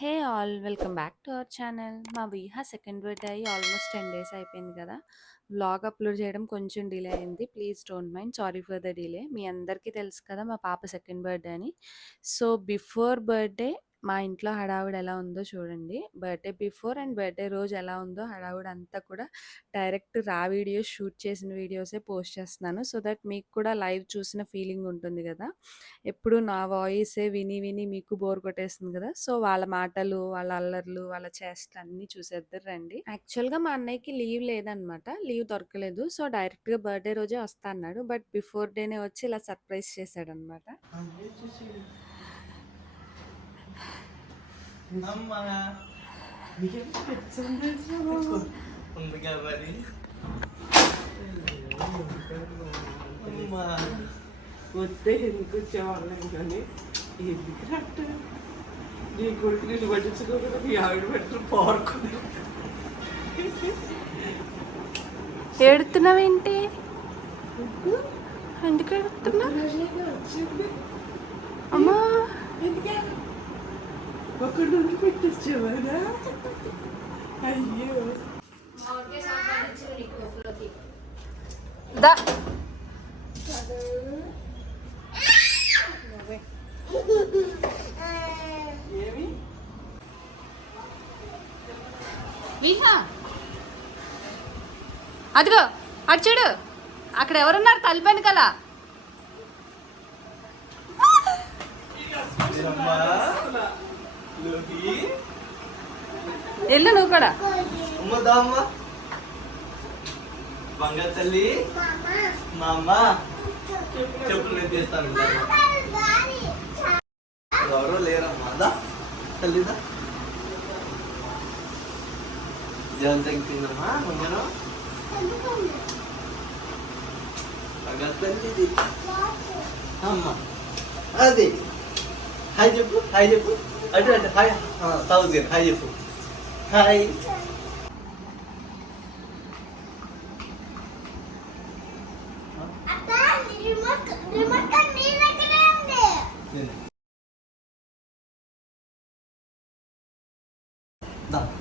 Hey all welcome back to our channel. మా Viha second birthday అయ్యి almost 10 days అయిపోయింది కదా. వ్లాగ్ అప్లోడ్ చేయడం కొంచెం డిలే అయింది. Please don't mind, sorry for the delay. మీ అందరికీ తెలుసు కదా మా పాప సెకండ్ బర్త్డే అని. సో బిఫోర్ బర్త్డే మా ఇంట్లో హడావుడి ఎలా ఉందో చూడండి. బర్త్డే బిఫోర్ అండ్ బర్త్డే రోజు ఎలా ఉందో హడావుడి అంతా కూడా డైరెక్ట్ రా వీడియోస్, షూట్ చేసిన వీడియోసే పోస్ట్ చేస్తున్నాను. సో దట్ మీకు కూడా లైవ్ చూసిన ఫీలింగ్ ఉంటుంది కదా. ఎప్పుడు నా వాయిసే విని విని మీకు బోర్ కొట్టేస్తుంది కదా. సో వాళ్ళ మాటలు, వాళ్ళ అల్లర్లు, వాళ్ళ చేష్టలు అన్నీ చూసేద్దరు రండి. యాక్చువల్గా మా అన్నయ్యకి లీవ్ లేదనమాట, లీవ్ దొరకలేదు. సో డైరెక్ట్గా బర్త్డే రోజే వస్తా అన్నాడు. బట్ బిఫోర్ డేనే వచ్చి ఇలా సర్ప్రైజ్ చేశాడనమాట. వస్తే ఎందుకు వచ్చేవాళ్ళం కానీ ఎందుకు రాట నీ కొడుకు నేను పట్టించుకోకుండా మీ ఆవిడ పెట్టిన పార్కుంది. ఏడుతున్నావేంటి? ఎందుకు ఏడుతున్నా? అమ్మా ఒకటి నుండి పెట్టించేవారా? అయ్యో దా ఏమి విహా అదిగో అటు చూడు, అక్కడ ఎవరున్నారు తలుపు వెనకాల? వెళ్ళు నువ్వు కూడా. బంగారు తల్లి మా అమ్మ చెప్పులు తీస్తాను. ఎవరో లేరమ్మా, దా తల్లిదా జన్ తింటుందమ్మా. ముంగను బంగారు తల్లిది అమ్మ. అది హాయ్ చెప్పు, హాయ్ చెప్పు. అటు అటు హాయ్ తాగుతుంది. హాయ్ చెప్పు, హాయ్.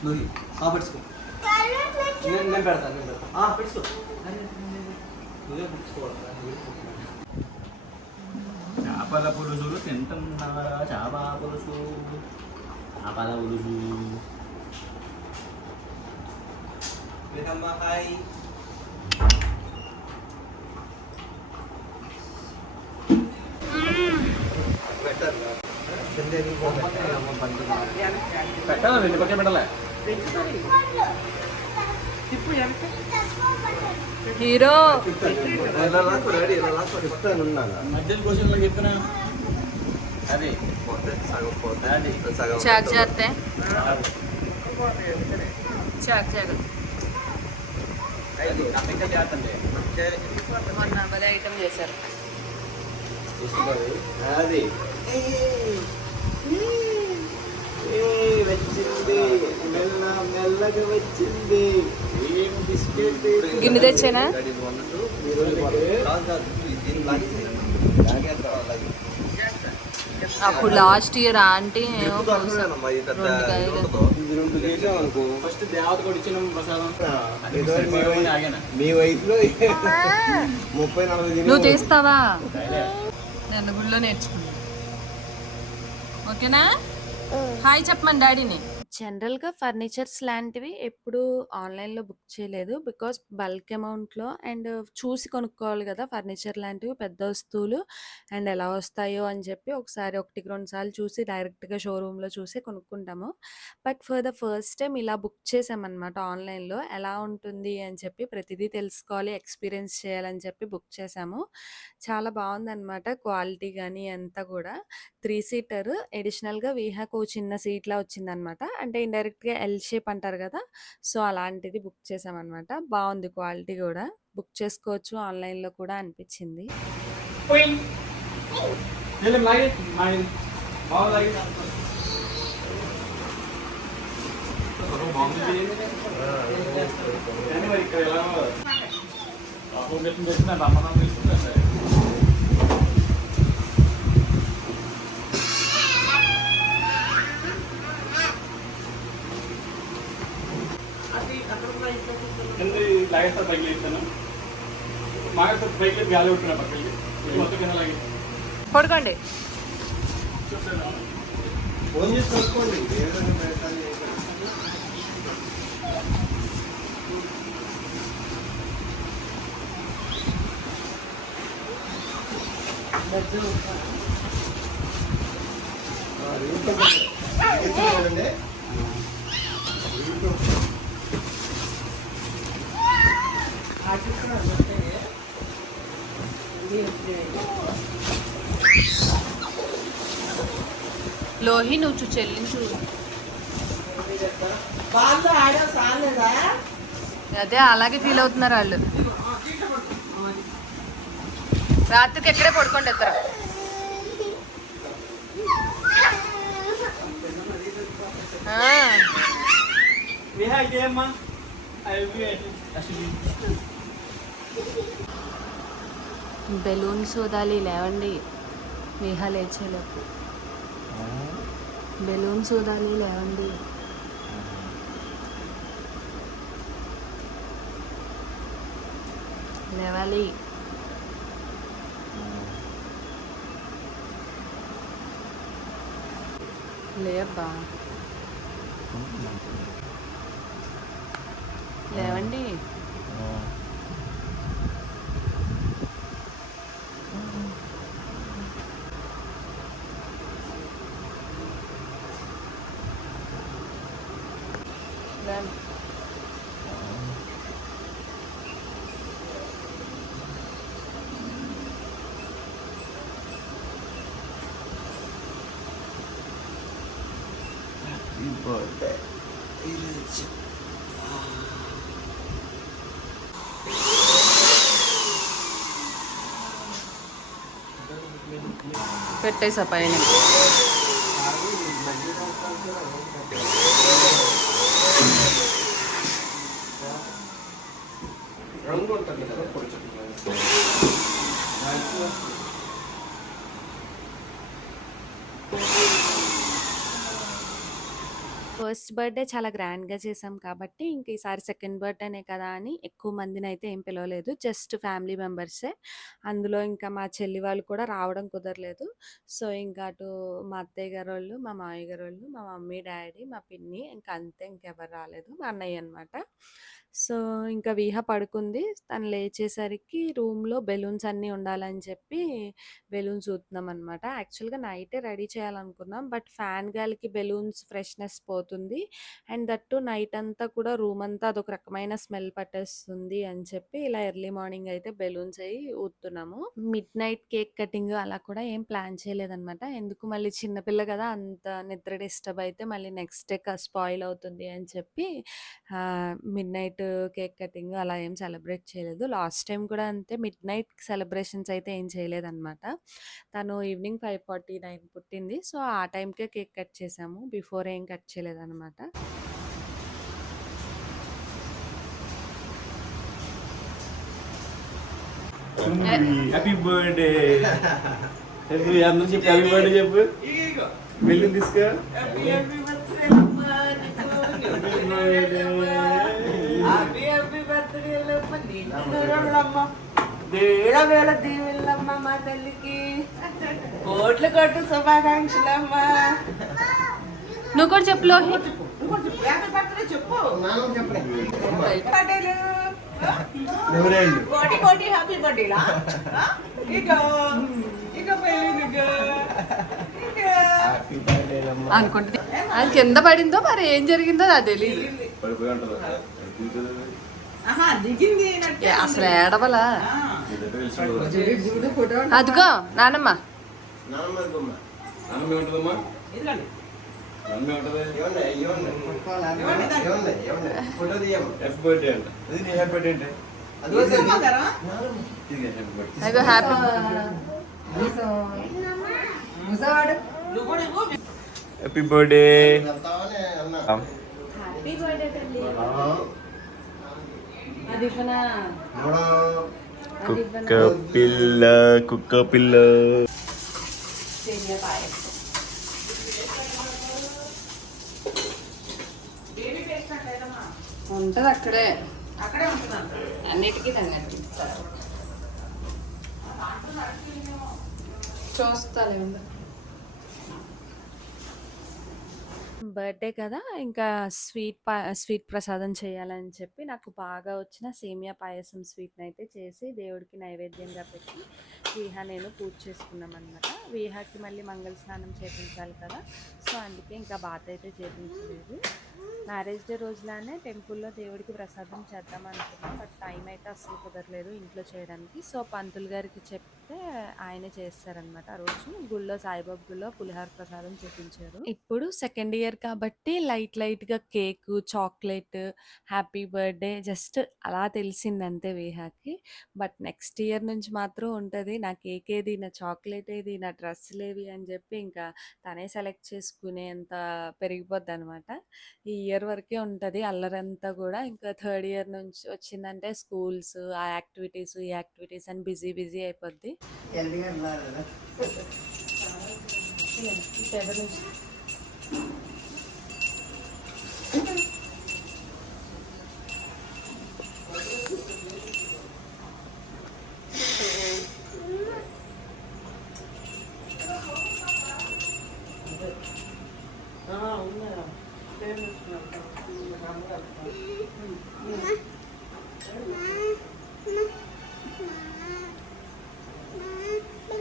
నువ్వు పెట్టుకో, నేను పెడతాను. పెట్టుకో, నువ్వే పెట్టుకోవాలి. చేపల పులుసులు తింటున్నారా? చేపల పులుసు, చేపల పులుసు. వినమ్మా హాయ్. పెట్టాలా? రెండు పక్కన పెట్టాలా? హీరో మధ్యలో క్వశ్చన్లో చెప్పిన అది చాక్ చేస్తే చాక్ చాక్ మొన్న భలే ఐటమ్ చేశారు. అది వచ్చింది, మెల్ల మెల్లగా వచ్చింది. ఏం బిస్కెట్ గిన్నె తెచ్చానా? అప్పుడు లాస్ట్ ఇయర్ ఆంటీ ఫస్ట్ దేవత కూడా ఇచ్చిన ప్రసాదం. మీ వయసులో 30-40 నువ్వు చేస్తావా? నేను గుళ్ళో నేర్చుకున్నా. ఓకేనా? హాయ్ చెప్పమని డాడీని. జనరల్గా ఫర్నిచర్స్ లాంటివి ఎప్పుడు ఆన్లైన్లో బుక్ చేయలేదు. బికాస్ బల్క్ అమౌంట్లో అండ్ చూసి కొనుక్కోవాలి కదా. ఫర్నిచర్ లాంటివి పెద్ద వస్తువులు అండ్ ఎలా వస్తాయో అని చెప్పి ఒకసారి 1-2 సార్లు చూసి డైరెక్ట్గా షోరూంలో చూసి కొనుక్కుంటాము. But for the first time ఇలా బుక్ చేసామన్నమాట ఆన్లైన్లో. ఎలా ఉంటుంది అని చెప్పి ప్రతిదీ తెలుసుకోవాలి, ఎక్స్పీరియన్స్ చేయాలని చెప్పి బుక్ చేసాము. చాలా బాగుందన్నమాట క్వాలిటీ కానీ అంతా కూడా. 3 సీటర్ ఎడిషనల్గా వీహాకు చిన్న సీట్లా వచ్చిందనమాట. అంటే ఇండైరెక్ట్గా ఎల్ షేప్ అంటారు కదా. సో అలాంటిది బుక్ చేసామన్నమాట. బాగుంది క్వాలిటీ కూడా. బుక్ చేసుకోవచ్చు ఆన్లైన్లో కూడా అనిపించింది. తాగేస్తా పైకి లేస్తాను మాగేస్తా పైకి లేదు గాలి ఉంటున్నా పక్కకి మొత్తం కింద లాగి పడుకోండి. ఫోన్ చేసి కలుసుకోండి. లోహి నువ్వు చెల్లించు. అదే అలాగే ఫీల్ అవుతున్నారు వాళ్ళు. రాత్రికి ఎక్కడే పడుకోండి ఇద్దరు. బెలూన్స్ వదాలి, లేవండి. విహా లేచేలోపు బెలూన్స్ వదాలి, లేవండి. లేవాలి. లేబ్బా, లేవండి. పెట్టేసా పైన. రంగు ఉంటుంది కదా కొంచెం. ఫస్ట్ బర్త్‌డే చాలా గ్రాండ్‌గా చేసాం కాబట్టి, ఇంక ఈసారి సెకండ్ బర్త్‌డేనే కదా అని ఎక్కువ మందినైతే ఏం పిలవలేదు. జస్ట్ ఫ్యామిలీ మెంబర్సే. అందులో ఇంకా మా చెల్లి వాళ్ళు కూడా రావడం కుదరలేదు. సో, ఇంకా అటు మా అత్తయ్య గారోళ్ళు, మా మామయ్య గారోళ్ళు, మా మమ్మీ, డ్యాడీ, మా పిన్ని ఇంక అంతే. ఇంకెవరు రాలేదు. మా అన్నయ్య అనమాట. సో, ఇంకా విహ పడుకుంది. తను లేచేసరికి రూమ్‌లో బెలూన్స్ అన్నీ ఉండాలని చెప్పి బెలూన్స్ ఊదుతున్నామనమాట. యాక్చువల్‌గా నైటే రెడీ చేయాలనుకున్నాం. బట్ ఫ్యాన్ గాలికి బెలూన్స్ ఫ్రెష్‌నెస్ పోతుంది. అండ్ దట్ టూ నైట్ అంతా కూడా రూమ్ అంతా అదొక రకమైన స్మెల్ పట్టేస్తుంది అని చెప్పి ఇలా ఎర్లీ మార్నింగ్ అయితే బెలూన్స్ అయి ఊదుతున్నాము. మిడ్‌నైట్ కేక్ కటింగ్ అలా కూడా ఏం ప్లాన్ చేయలేదనమాట. ఎందుకు మళ్ళీ చిన్న పిల్ల కదా, అంత నిద్ర డిస్టర్బ్ అయితే మళ్ళీ నెక్స్ట్ డే స్పాయిల్ అవుతుంది అని చెప్పి మిడ్‌నైట్ కేక్ కటింగ్ అలా ఏం సెలబ్రేట్ చేయలేదు. లాస్ట్ టైం కూడా అంతే మిడ్‌నైట్ సెలబ్రేషన్స్ అయితే ఏం చేయలేదనమాట. తను ఈవినింగ్ 5:49 పుట్టింది. సో, ఆ టైంకే కేక్ కట్ చేసాము. బిఫోర్ ఏం కట్ చేయలేదనమాట. Happy birthday. అందరూ చెప్పు హ్యాపీ బర్త్డే చెప్పు. వెళ్ళి తీసుకో. వేళ దీవెళ్ళమ్మ మా తల్లికి కోట్లు కోట్లు శుభాకాంక్షలమ్మా. నువ్వు కూడా చెప్పు లోహి. చెప్పు ఎవరండి కోటి కోటి హ్యాపీ బర్త్డేలా. ఇక ఇక అనుకుంటుంది. అది కింద పడిందో మరి ఏం జరిగిందో నాకు తెలియదు. దిగింది అసలు ఏడవలా. అదిగో నానమ్మ. ఫోటో తీయము. హ్యాపీ బర్త్డే అంట. ఇది నీ హ్యాపీ బర్త్డే అంటే అదిగో happy. Happy birthday. Happy birthday తల్లి. అది కుక్క పిల్ల కుక్క పిల్ల. ఉంటది అక్కడే. అక్కడే ఉంటున్నాను. అన్నిటికీ తగ్గట్టు చూస్తాలే. బర్త్డే కదా, ఇంకా స్వీట్ ప్రసాదం చేయాలని చెప్పి నాకు బాగా వచ్చిన సేమియా పాయసం స్వీట్ని అయితే చేసి దేవుడికి నైవేద్యంగా పెట్టి నేను పూజ చేసుకున్నాం అనమాట. వీహాకి మళ్ళీ మంగళ స్నానం చేయించాలి కదా, సో అందుకే ఇంకా బాత అయితే చేయించలేదు. మ్యారేజ్ డే రోజులానే టెంపుల్లో దేవుడికి ప్రసాదం చేద్దాం అనుకున్నాం, బట్ టైం అయితే అస్సలు కుదరలేదు ఇంట్లో చేయడానికి. సో పంతులు గారికి చెప్తే ఆయనే చేస్తారనమాట. ఆ రోజు గుళ్ళో సాయిబాబా గుళ్ళో పులిహార ప్రసాదం చూపించారు. ఇప్పుడు సెకండ్ ఇయర్ కాబట్టి లైట్గా cake, chocolate, happy birthday just అలా తెలిసింది అంతే వీహాకి. బట్ నెక్స్ట్ ఇయర్ నుంచి మాత్రం ఉంటుంది నా కేక్ ఏది, నా చాక్లెట్ ఏది, నా డ్రెస్సులు ఏవి అని చెప్పి ఇంకా తనే సెలెక్ట్ చేసుకునేంత పెరిగిపోద్ది అనమాట. ఈ ఇయర్ వరకే ఉంటుంది అల్లరంతా కూడా. ఇంకా థర్డ్ ఇయర్ నుంచి వచ్చిందంటే స్కూల్స్, ఆ యాక్టివిటీస్, ఈ యాక్టివిటీస్ అని బిజీ అయిపోద్ది.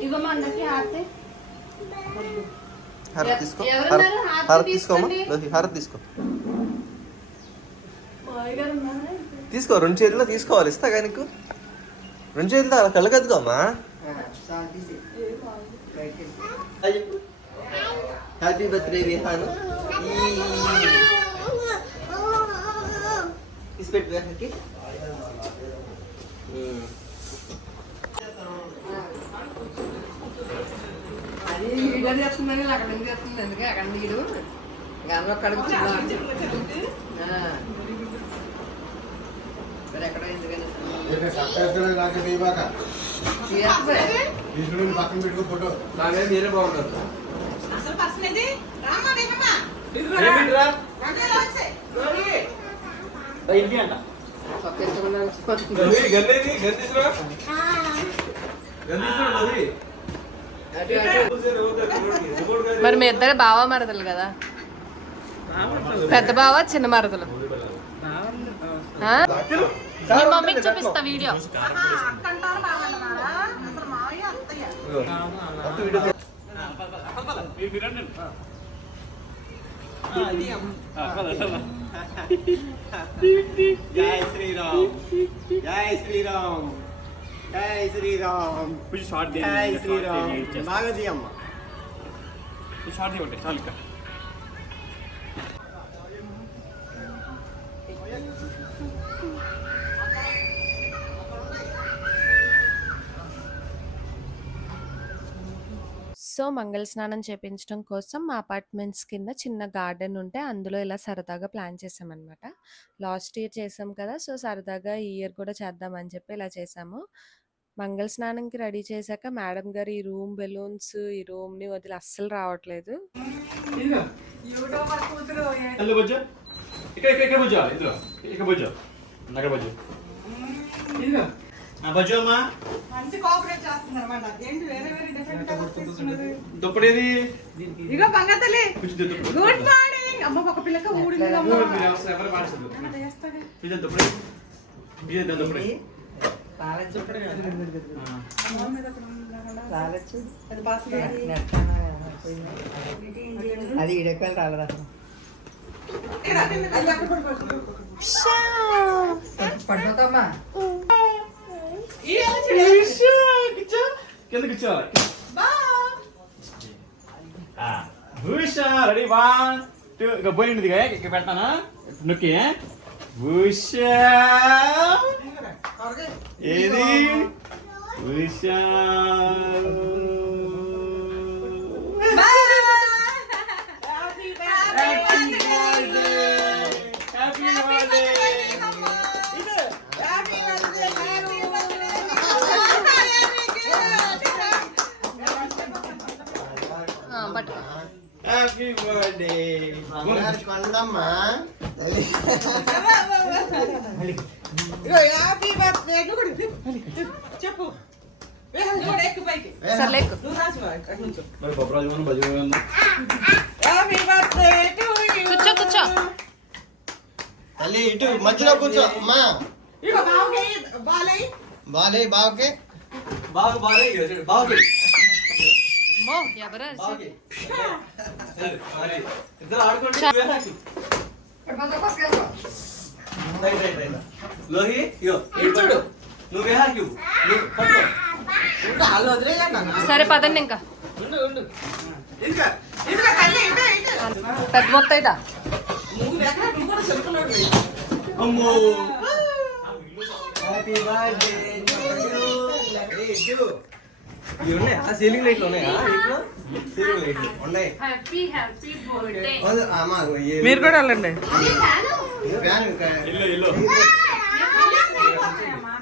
ఇవ్వమా అందరికి హారతి. హారతి తీసుకో, ఎవరున్నారు? హారతి తీసుకోమా, హారతి తీసుకో, తీసుకో. 2 చేతుల్లో తీసుకోవాలి, ఇస్తాగా నీకు. 2 చేతుల్లో కళ్ళు కద్దుకోమ్మా. Happy birthday విహాను. తీసిపెట్టు విహాకి. అది వీడియో చేస్తుందని అక్కడ నుంచి చేస్తుంది. ఎందుకే అక్కడ నీడు గంగ కడుపు ఎక్కడ ఎందుకని మీరే బాగుంటారు. అసలు పర్సన్ ఇది ఇంటి అంట మరి మీ ఇద్దరు బావ మరదలు కదా, పెద్ద బావ చిన్న మరదలు. మీ మమ్మీకి చూపిస్తా వీడియో. జై శ్రీరామ్, జై శ్రీరామ్, జై శ్రీరామ్, జై శ్రీరామ్. బాగా తీయమ్మా. షార్ట్ ఒకటి చాలు. ఇంకా సో మంగళ స్నానం చేపించడం కోసం మా అపార్ట్మెంట్స్ కింద చిన్న గార్డెన్ ఉంటే అందులో ఇలా సరదాగా ప్లాన్ చేసామన్నమాట. లాస్ట్ ఇయర్ చేసాం కదా, సో సరదాగా ఈ ఇయర్ కూడా చేద్దామని చెప్పి ఇలా చేసాము. మంగళ స్నానంకి రెడీ చేశాక మేడం గారు ఈ రూమ్ బెలూన్స్, ఈ రూమ్ని వదిలి అస్సలు రావట్లేదు. మంచి కోఆపరేట్ చేస్తుంది అనమాట. ఏంటి వేరే వేరే డిఫరెంట్ దుప్పడేది ఇగో బంగాతల్లి. Good morning. అమ్మ ఒక పిల్లక ఊడింది అమ్మ. అది ఇడెక్కలు రాలేదు పడిపోతామా. కిందకి ఇచ్చేవాళ్ళ రెడీ 1 2 ఇక పోయింది ఇక పెడతానా నొక్కి భూషా ఏది భూషా happy birthday. Kondamma happy birthday చెప్పు ఎక్కు పైకి సర్లే ఎక్కు. నువ్వు రాజు కొంచెం మరి బొబ్బరాజు మనం భజన హ్యాపీ బర్త్డే టు యు కూర్చో కూర్చో. తల్లి ఇటు మధ్యలో కూర్చో అమ్మా ఇగో బావుకే బాలై బాలే బావకే బాగా బాగా బాగా అమ్మో ఎవరు బాగా ఇద్దరు ఆడుకోండి నువ్వే happy right right right Lohi ఇగో చూడు నువ్వే హ్యాపీ నువ్వు పట్టుకో కాళ్ళు వదిలేయా నాన్న సరే పదండి ఇంకా. ఉండు ఉండు ఇంకా ఇంకా తల్లి ఇంకా ఇంకా పెద్ద మొత్తం ఇదా. నువ్వు దగ్గర నువ్వు కూడా చెప్పుకున్నాడు అమ్మో హ్యాపీ బర్త్డే ఇవి ఉన్నాయా సీలింగ్ లైట్లు ఉన్నాయా ఇంట్లో సీలింగ్ లైట్లు ఉన్నాయి హ్యాపీ హ్యాపీ బర్త్డే. అమ్మా మీరు కూడా వెళ్ళండి ఫ్యాన్ ఇల్లు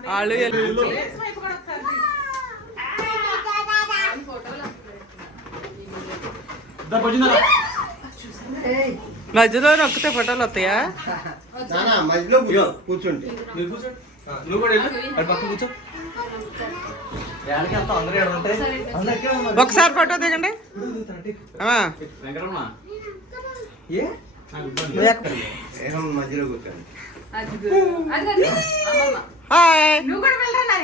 వాళ్ళు భజన మధ్యలో నొక్కితే ఫోటోలు వస్తాయా నానా మధ్యలో కూర్చుంటే మీరు కూర్చోండి నువ్వు కూడా వెళ్ళు అటు పక్కన కూర్చో యాడికి వెళ్తాం అందరూ ఏడు ఉంటాయి అందరికీ ఒకసారి ఫోటో దిగండి వెంకటరమణ ఏ ఏమో మధ్యలో కూర్చోండి హాయ్ నువ్వు కూడా వెళ్ళమ్మా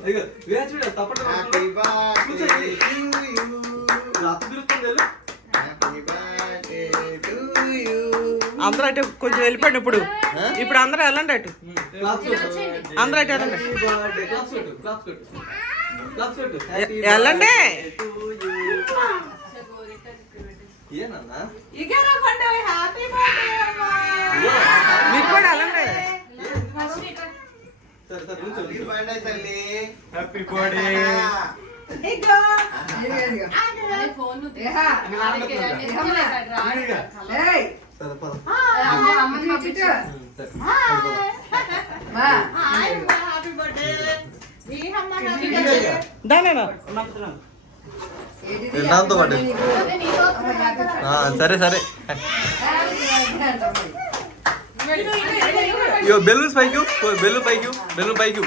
ఇదిగో వేచి చూడు తప్పట్టు హ్యాపీ బర్త్డే టు యు రాత్రి తిరుగుతుంది వెళ్ళు హ్యాపీ బర్త్డే టు యు అందరూ అటు కొంచెం వెళ్ళిపోండి ఇప్పుడు ఇప్పుడు అందరూ వెళ్ళండి అటు అందరూ అటు వెళ్ళండి క్లాప్స్ పెట్టు క్లాప్స్ పెట్టు క్లాప్స్ పెట్టు వెళ్ళండి ఏనన్నా మీరు కూడా వెళ్ళండి సరే సరే కూర్చో హ్యాపీ బర్త్డే తల్లి హ్యాపీ బర్త్డే సరే పద దానేనా నాతో పాటు సరే సరే ఇగో బెలూన్స్ పైకి బెలూన్ పైకి బెలూన్ పైకి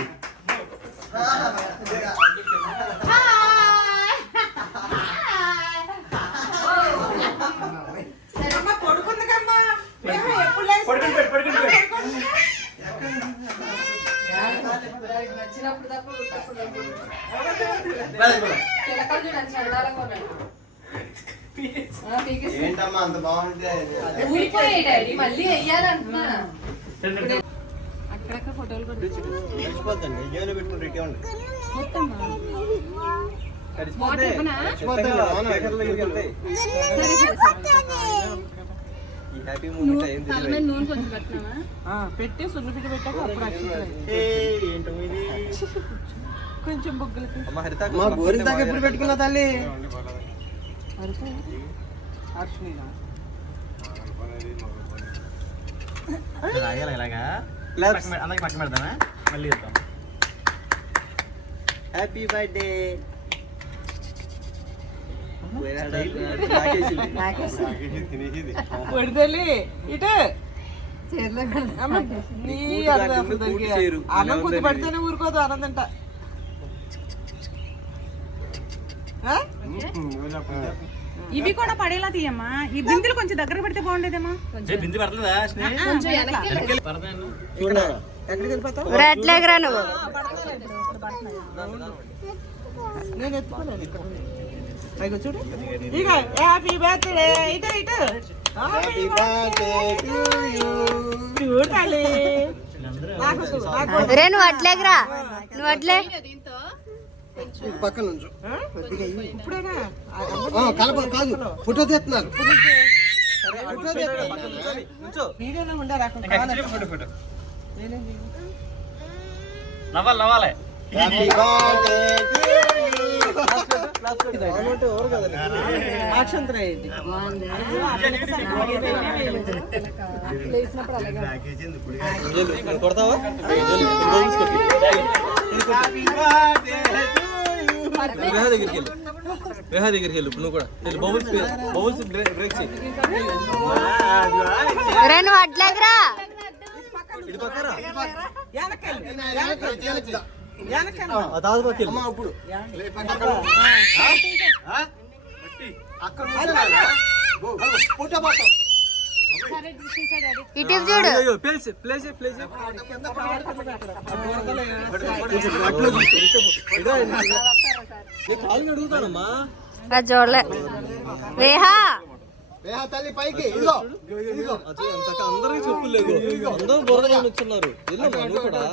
ఏంటమ్మా అంత బాగుంటే మళ్ళీ వెయ్యాలంటున్నా. మర్చిపోతండి జైలు పెట్టుకుని రెడీ ఉండి ఈ హ్యాపీ మూమెంట్ అయింది పెట్టి సున్నిపిడి పెట్టాక అప్పుడు కొంచెం బొగ్గులకి అమ్మ హరిత మా గోరింతాక ఎప్పుడు పెట్టుకున్నా తల్లి రాయాలి ఇలాగా అందరికి పక్కన పెడతానా మళ్ళీ చెప్తాం హ్యాపీ బర్త్డే పొడిదెల్లి ఇటు అమ్మ, నీ అన్నం అసలు దానికి అన్నం కుది పడితేనే ఊరుకోదు ఆనందంట ఇవి కూడా పడేలా తీయమ్మా ఈ బిందులు కొంచెం దగ్గర పెడితే బాగుండేదేమా బింది పడలేదా ఎక్కడికి వెళ్ళిపోతావు నేను ఎత్తుకోలేను ఇక్కడ పైకి చూడు ఇక హ్యాపీ బర్త్డే ఇటు ఇటు హ్యాపీ బర్త్డే టు యు చూడాలి రే నువ్వు అట్లేకరా నువ్వు అట్లే పక్కన నుంచు ఇప్పుడేనా కలప కాదు ఫోటో తీస్తున్నారు ఫోటో వీడియోలో ఉండాలి నవ్వాలి నవ్వాలి హ్యాపీ బర్త్డే అక్షంతర అయ్యింది కొడతావా దగ్గరికి వెళ్ళి వేహా దగ్గరికి వెళ్ళు నువ్వు కూడా వెళ్ళు. బబుల్స్ బ్రేక్ చేయి. రే నువ్వు అట్లేకరా. ఇటు పక్కరా వెనకెళ్ళు. ఆ తాత పక్క వెళ్ళు. అప్పుడు ఇటు చూడు. అయ్యో ప్లేస్ ప్లేస్ ప్లేస్ కాలు అడుగుతానమ్మా. అది చూడలే. వేహా తల్లి పైకి ఇదిగో అందరికి చెప్పులేదు. అందరూ బురదగా వచ్చున్నారు. వెళ్ళమ్మా నువ్వు కూడా.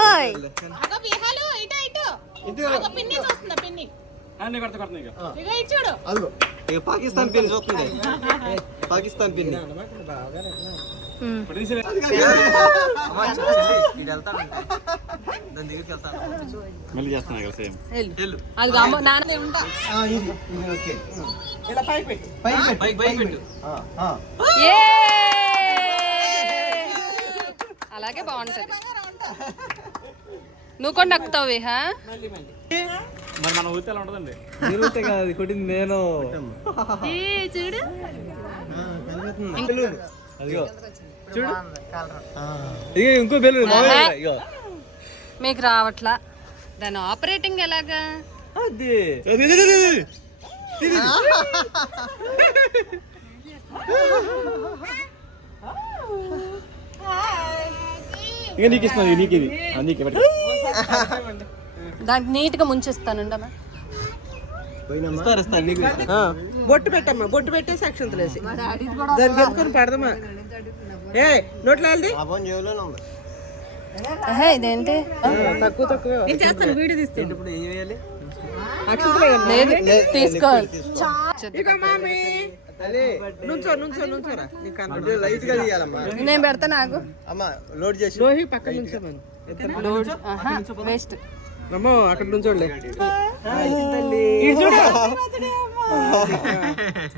ఓయ్ అదిగో ఇక పాకిస్తాన్ పిన్ చూస్తుంది. పాకిస్తాన్ పిన్ దాని దగ్గరికి వెళ్తాను. మళ్ళీ చేస్తున్నా కదా సేమ్. వెళ్ళు అది నాన్న ఉంటా. ఇది ఓకే ఇలా పైకి పెట్టు. బైక్ బైక్ పెట్టు. ఏ అలాగే బాగుంటది. నువ్వు కూడా నక్కుతావు వేహా. మరి మన ఊరితే ఎలా ఉంటుందండి? నిరుతే కాదు కొట్టింది నేను. చూడు. అదిగో చూడు. ఇక ఇంకో బెలూన్ ఇగో మీకు రావట్లా. దాని ఆపరేటింగ్ ఎలాగా? అది ఇక నీకు ఇస్తున్నా నీకు ఇది నీకు పెట్టి దానికి నీట్ గా ముంచేస్తానుండమ్మా. ఇస్తారు ఇస్తారు నీకు ఇస్తారు. బొట్టు పెట్టమ్మా. బొట్టు పెట్టేసి అక్షంతలు వేసి దానికి ఎత్తుకొని పడదమ్మా. ఏ నోట్లో వెళ్ళి ఆ ఫోన్ జేబులోనే ఉంది. ఇదేంటి? తక్కువ తక్కువ ఇప్పుడు ఏం చేయాలి? అక్షంతలే కదా. లేదు తీసుకోవాలి. ఇక మామి నుంచో నుంచో నుంచోరా. నీకు అంటే లైట్ గా తీయాలమ్మా. నేను పెడతా నాకు. అమ్మా లోడ్ చేసి లోహి పక్క నుంచోమని. వేస్ట్. అమ్మో అక్కడ నుంచోలే.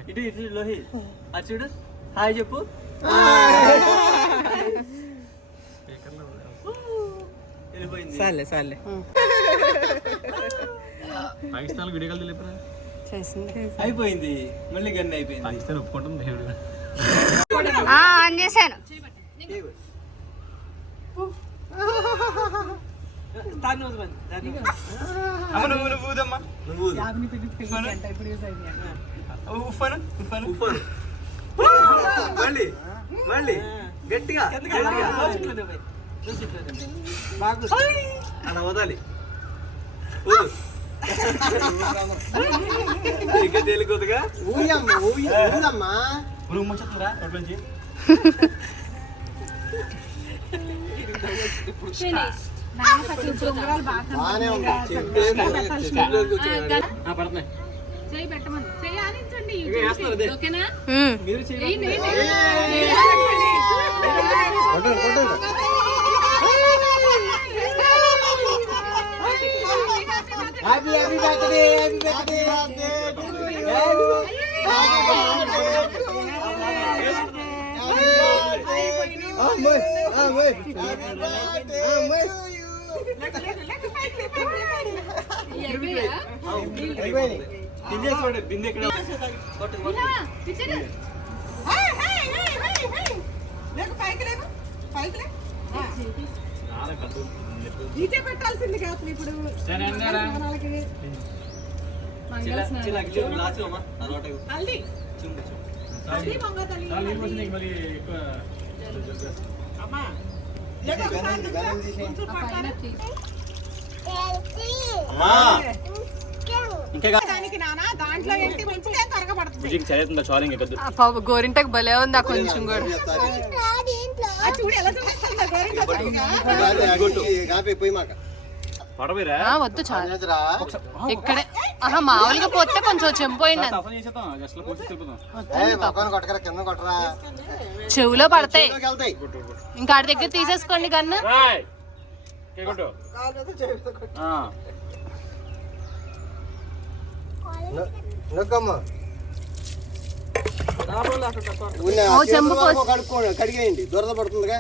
ఇటు ఇటు లోహి అది చూడు. హాయ్ చెప్పు. వెళ్ళిపోయింది. సార్లే సార్లే. పాకిస్తాన్ వీడియో కాల్ తెలియపరా చేసింది. అయిపోయింది. మళ్ళీ గన్ను అయిపోయింది. పాకిస్తాన్ ఒప్పుకుంటుంది దేవుడు. ఆన్ చేశాను. దాన్ని వదలండి. దాన్ని అమ్మ నువ్వు నువ్వు ఊదమ్మా. నువ్వు ఊదు. ఉఫ్ఫను ఉఫ్ఫను ఉఫ్ఫను. మళ్ళీ మళ్ళీ గట్టిగా గట్టిగా బాగా అలా వదాలి. ఊదు. ఇంకా తేలికొద్దుగా. ఊయమ్మా ఊయమ్మా. పురుగు ముచ్చుతుందిరా రోడ్ల నుంచి. బాగానే ఉంది. పడుతున్నాయి. ఇక వేస్తున్నారు అదే. మీరు చేయండి. కొట్టండి కొట్టండి. Happy happy birthday happy birthday బిందె ఎక్కడ? లేకు పైకి లేకు. పైకి లేకు. నీటే పెట్టాల్సింది కాదు ఇప్పుడు. హల్దీ హల్దీ మంగ తల్లి. మళ్ళీ ఎక్కువ అమ్మా దానికి నానా దాంట్లో ఏంటి మంచిగా తరగబడుతుంది. బుజ్జికి చదివుతుందా చాలు ఇంకెక్కద్దు. గోరింటకు భలే ఉంది ఆ కొంచెం కూడా. చూడు ఎలా చూపిస్తుందా గోరింట. కాపీ పోయి మాక పడవేరా వద్దు చాలు. ఇక్కడే మామూలుగా పోతే కొంచెం చెంపోయింది. కొట్టకరా కింద కొట్టరా. చెవులో పడతాయి. వెళ్తాయి. ఇంకా ఆడి దగ్గర తీసేసుకోండి కన్ను. నొక్కమ్మా. చెంబు కడుక్కోండి కడిగేయండి. దురద పడుతుందిగా.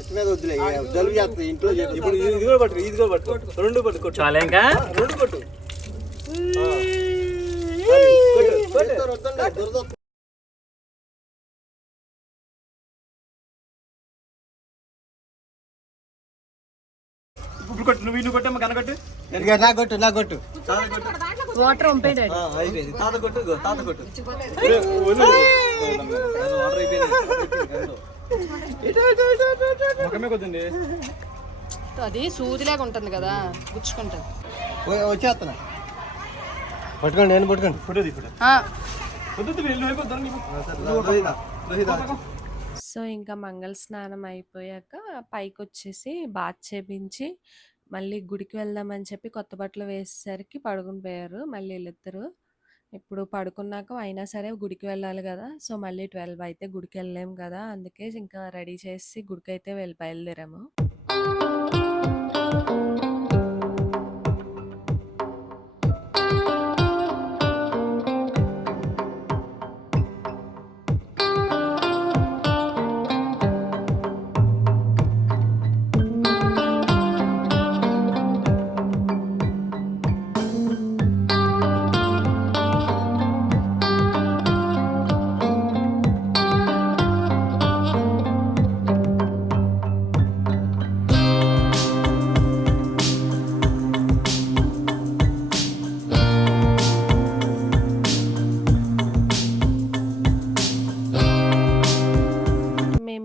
ఇటు మీద వద్దులే జలుబు చేస్తుంది ఇంట్లో. ఇప్పుడు ఇది కూడా పట్టు ఇది కూడా పట్టు రెండు పట్టు. చాలా ఇంకా రెండు పట్టు. వద్దండి దురద వస్తుంది. ఇప్పుడు కొట్టు నువ్వు కొట్టమ్మ కనకొట్టు. ఇక నా కొట్టు వాటర్ పంపేడు అయిపోయింది. తాత కొట్టు తాత కొట్టు. ముఖమే కొద్దండి. అది సూదిలాగా ఉంటుంది కదా, గుచ్చుకుంటుంది. వచ్చేస్తున్నా. పట్టుకోండి, నేను పట్టుకోండి. ఫోటో తీ ఫోటో. సో ఇంకా మంగళ స్నానం అయిపోయాక పైకి వచ్చేసి బాత్ చేపించి మళ్ళీ గుడికి వెళ్దామని చెప్పి కొత్త బట్టలు వేసేసరికి పడుకుని పోయారు మళ్ళీ వీళ్ళిద్దరు. ఇప్పుడు పడుకున్నాక అయినా సరే గుడికి వెళ్ళాలి కదా, సో మళ్ళీ 12 అయితే గుడికి వెళ్ళలేము కదా, అందుకే ఇంకా రెడీ చేసి గుడికి అయితే బయలుదేరాము.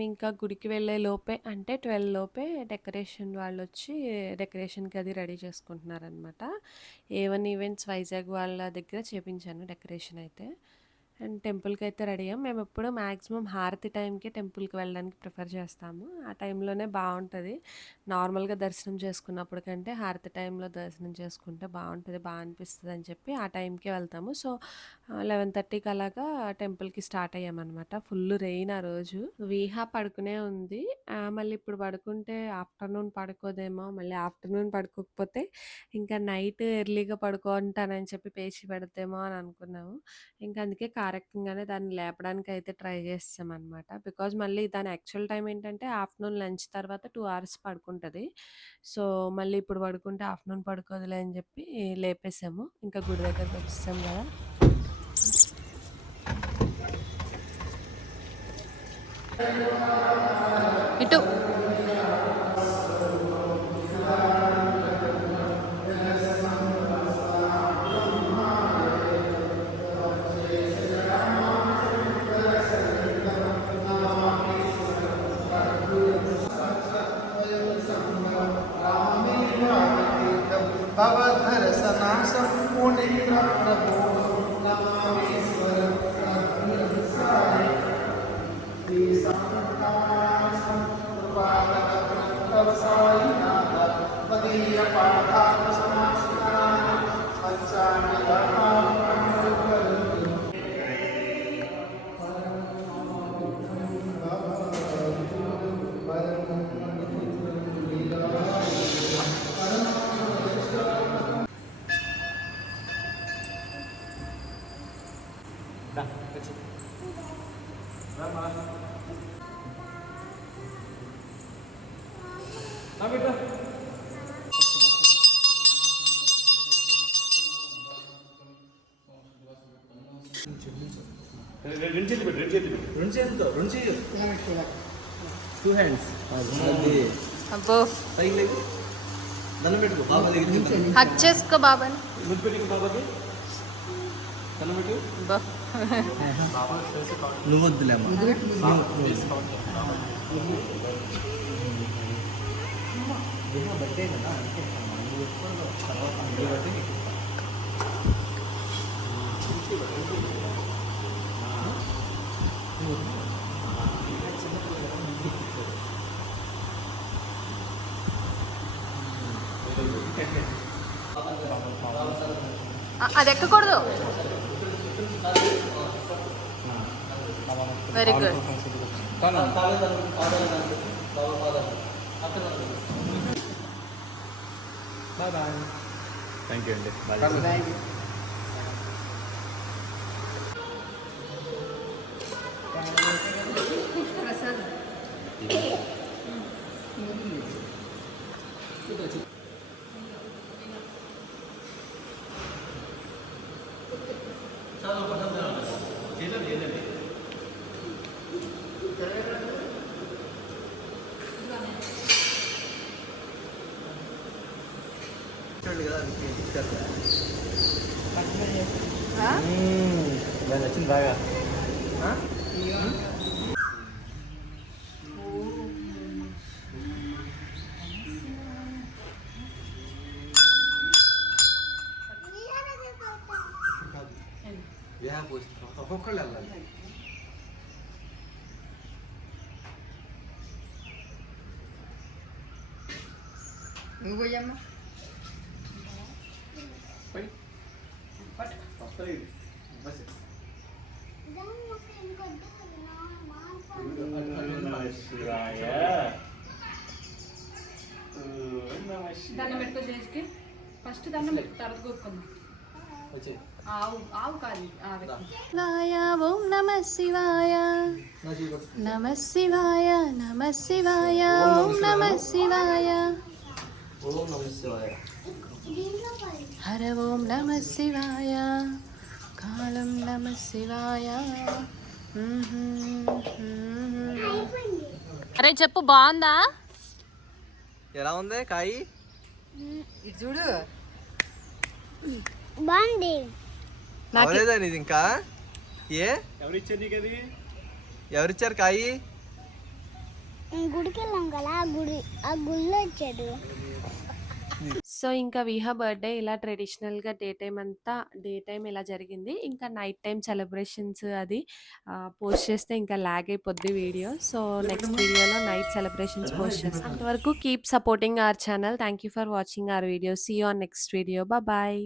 ఇంకా గుడికి వెళ్ళే లోపే అంటే 12 లోపే డెకరేషన్ వాళ్ళు వచ్చి డెకరేషన్కి అది రెడీ చేసుకుంటున్నారనమాట. A1 ఈవెంట్స్ వైజాగ్ వాళ్ళ దగ్గర చేపించాను డెకరేషన్ అయితే. అండ్ టెంపుల్కి అయితే రెడీ అయ్యాం. మేము ఎప్పుడు మ్యాక్సిమం హారతి టైంకి టెంపుల్కి వెళ్ళడానికి ప్రిఫర్ చేస్తాము. ఆ టైంలోనే బాగుంటుంది. నార్మల్గా దర్శనం చేసుకున్నప్పుడు కంటే హారతి టైంలో దర్శనం చేసుకుంటే బాగుంటుంది, బాగా అనిపిస్తుంది అని చెప్పి ఆ టైంకే వెళ్తాము. సో 11:30కి అలాగా టెంపుల్కి స్టార్ట్ అయ్యామన్నమాట. ఫుల్ రెయిన్ ఆ రోజు. వీహా పడుకునే ఉంది. మళ్ళీ ఇప్పుడు పడుకుంటే ఆఫ్టర్నూన్ పడుకోదేమో, మళ్ళీ ఆఫ్టర్నూన్ పడుకోకపోతే ఇంకా నైట్ ఎర్లీగా పడుకుంటానని చెప్పి పేచి పెడతామో అని అనుకున్నాము. ఇంకా అందుకే కార్యక్రమంగానే దాన్ని లేపడానికి అయితే ట్రై చేస్తామన్నమాట. బికాజ్ మళ్ళీ దాని యాక్చువల్ టైం ఏంటంటే ఆఫ్టర్నూన్ లంచ్ తర్వాత 2 అవర్స్ పడుకుంటుంది. సో మళ్ళీ ఇప్పుడు పడుకుంటే ఆఫ్టర్నూన్ పడుకోదులే అని చెప్పి లేపేసాము. ఇంకా గుడి దగ్గరకు వచ్చేసాం కదా. ఇటు రెండు చేతులు పెట్టు. రెండు చేతులతో 2 hands. అబ్బో, పైకి లేకు. దండం పెట్టుకో బాబా దగ్గర. హక్ చేసుకో బాబాని. ముద్దు పెట్టి బాబాకి దండం పెట్టు. నువ్వు వద్దులేమ్మా. అది ఎక్కకూడదు. Very good. థ్యాంక్ యూ అండి. బాయ్. చాలా అయింది కదా అందుకే ఇచ్చారు. దాని వచ్చింది బాగా. ఆ? ఒక్కొక్కళ్ళు వెళ్ళాలి. నువ్వు పోయమ్మా. దండం పెట్టుకో చేసికి ఫస్ట్ దండం పెట్టు తర్వాత కొట్టుకుందాం. ఆవు ఆవు కాదు శివాయ ఓం నమ శివాయ నమ శివాయ నమ శివాయ ఓం నమ శివాయ ఓం నమః శివాయ. హర ఓం నమ శివాయ కాలం నమ శివాయ. అరే చెప్పు బాగుందా? ఎలా ఉంది కాయి? ఇటు చూడు. అవ్వలేదా నీది ఇంకా? ఏ ఎవరు ఇచ్చారు నీకు అది? ఎవరిచ్చారు కాయి? గుడికి వెళ్ళాం కదా ఆ గుడిలో వచ్చాడు. సో ఇంకా విహా బర్త్డే ఇలా ట్రెడిషనల్గా డే టైం ఇలా జరిగింది. ఇంకా నైట్ టైం సెలబ్రేషన్స్ అది పోస్ట్ చేస్తే ఇంకా లాగ్ అయిపోద్ది వీడియో. సో నెక్స్ట్ వీడియోలో నైట్ సెలబ్రేషన్స్ పోస్ట్ చేస్తాం. అంతవరకు keep supporting our channel. Thank you for watching our video. See you on next video. Bye.